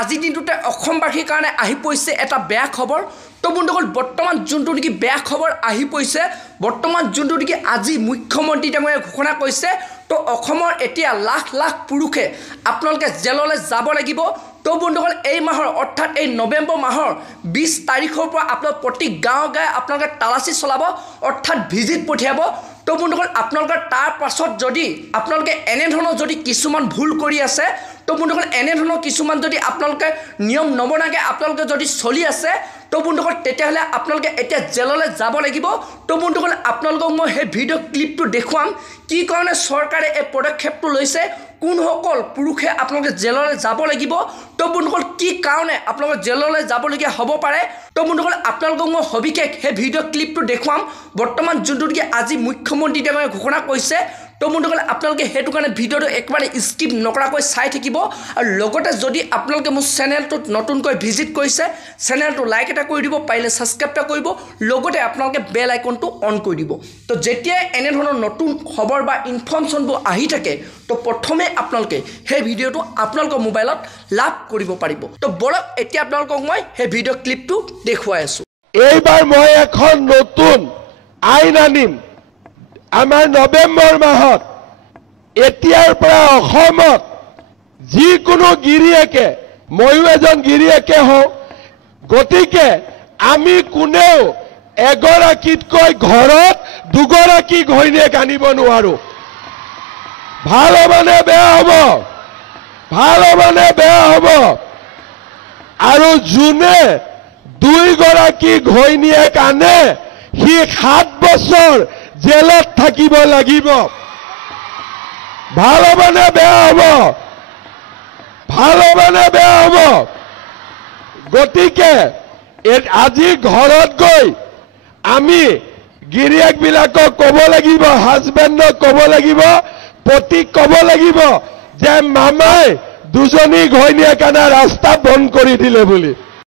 আজি দিনটোতে অসমবাসীৰ কাৰণে আহি পৰিছে এটা বেয়া খবৰ। তো বন্ধুসকল বৰ্তমান যোনটো নেকি বেয়া খবৰ আহি পৰিছে, বৰ্তমান যোনটো নেকি আজি মুখ্যমন্ত্ৰী ডাঙৰীয়াই ঘোষণা কৰিছে, তো অসমৰ এতিয়া লাখ লাখ পুৰুষে আপোনালোকে জেললৈ যাব লাগিব। তো বন্ধুসকল এই মাহৰ অৰ্থাৎ এই নৱেম্বৰ মাহৰ 20 তাৰিখৰ পৰা আপোনালোক প্ৰতি গাঁৱে গাঁৱে আপোনালোকে তালাচী চলাব, অৰ্থাৎ ভিজিট পঠিয়াব। তো বন্ধুসকল আপোনালোকৰ তাৰ পাছত যদি আপোনালোকে এনেধৰণৰ যদি কিছুমান ভুল কৰি আছে, তো বন্ধুসকল এনেধৰণৰ কিছুমান যদি আপোনালোকে নিয়ম নবনাকৈ আপোনালোকে যদি চলি আছে, তো বন্ধুসকল তেতিয়াহ'লে আপোনালোকে এতিয়া জেললৈ যাব লাগিব। তো বন্ধুসকল আপোনালোকক মই সেই ভিডিঅ' ক্লিপটো দেখুৱাম কি কাৰণে চৰকাৰে এই পদক্ষেপটো লৈছে, কোনসকল পুৰুষে আপোনালোকে জেললৈ যাব লাগিব, তো বন্ধুসকল কি কাৰণে আপোনালোকে জেললৈ যাবলগীয়া হ'ব পাৰে। তো বন্ধুসকল আপোনালোকক মই সবিশেষ সেই ভিডিঅ' ক্লিপটো দেখুৱাম বৰ্তমান যোনটো নেকি আজি মুখ্যমন্ত্ৰী ডাঙৰীয়াই ঘোষণা কৰিছে। তো বন্ধুসকল আপোনালোকে সেইটো কাৰণে ভিডিঅ'টো একেবাৰে স্কিপ নকৰাকৈ চাই থাকিব। আৰু লগতে যদি আপোনালোকে মোৰ চেনেলটোত নতুনকৈ ভিজিট কৰিছে, চেনেলটো লাইক এটা কৰি দিব, পাৰিলে ছাবস্ক্ৰাইব এটা কৰিব, লগতে আপোনালোকে বেল আইকনটো অন কৰি দিব। তো যেতিয়াই এনেধৰণৰ নতুন খবৰ বা ইনফৰ্মেশ্যনবোৰ আহি থাকে, তো প্ৰথমে আপোনালোকে সেই ভিডিঅ'টো আপোনালোকৰ মোবাইলত লাভ কৰিব পাৰিব। তো বলক এতিয়া আপোনালোকক মই সেই ভিডিঅ' ক্লিপটো দেখুৱাই আছোঁ। এইবাৰ মই এখন নতুন আইন আনিম আমাৰ নৱেম্বৰ মাহত। এতিয়াৰ পৰা অসমত যিকোনো গিৰিয়েকে, ময়ো এজন গিৰিয়েকে হওঁ, গতিকে আমি কোনেও এগৰাকীতকৈ ঘৰত দুগৰাকী ঘৈণীয়েক আনিব নোৱাৰো। ভাল হ'বনে বেয়া হ'ব? ভাল হ'বনে বেয়া হ'ব? আৰু যোনে দুইগৰাকী ঘৈণীয়েক আনে সি 7 বছৰ জেলত থাকিব লাগিব। ভাল হ'বনে বেয়া হ'ব? ভাল হ'বনে বেয়া হ'ব? গতিকে আজি ঘৰত গৈ আমি গিৰিয়েকবিলাকক ক'ব লাগিব, হাজবেণ্ডক ক'ব লাগিব, পতিক ক'ব লাগিব যে মামাই দুজনী ঘৈণীয়েক আনা ৰাস্তা বন্ধ কৰি দিলে বুলি।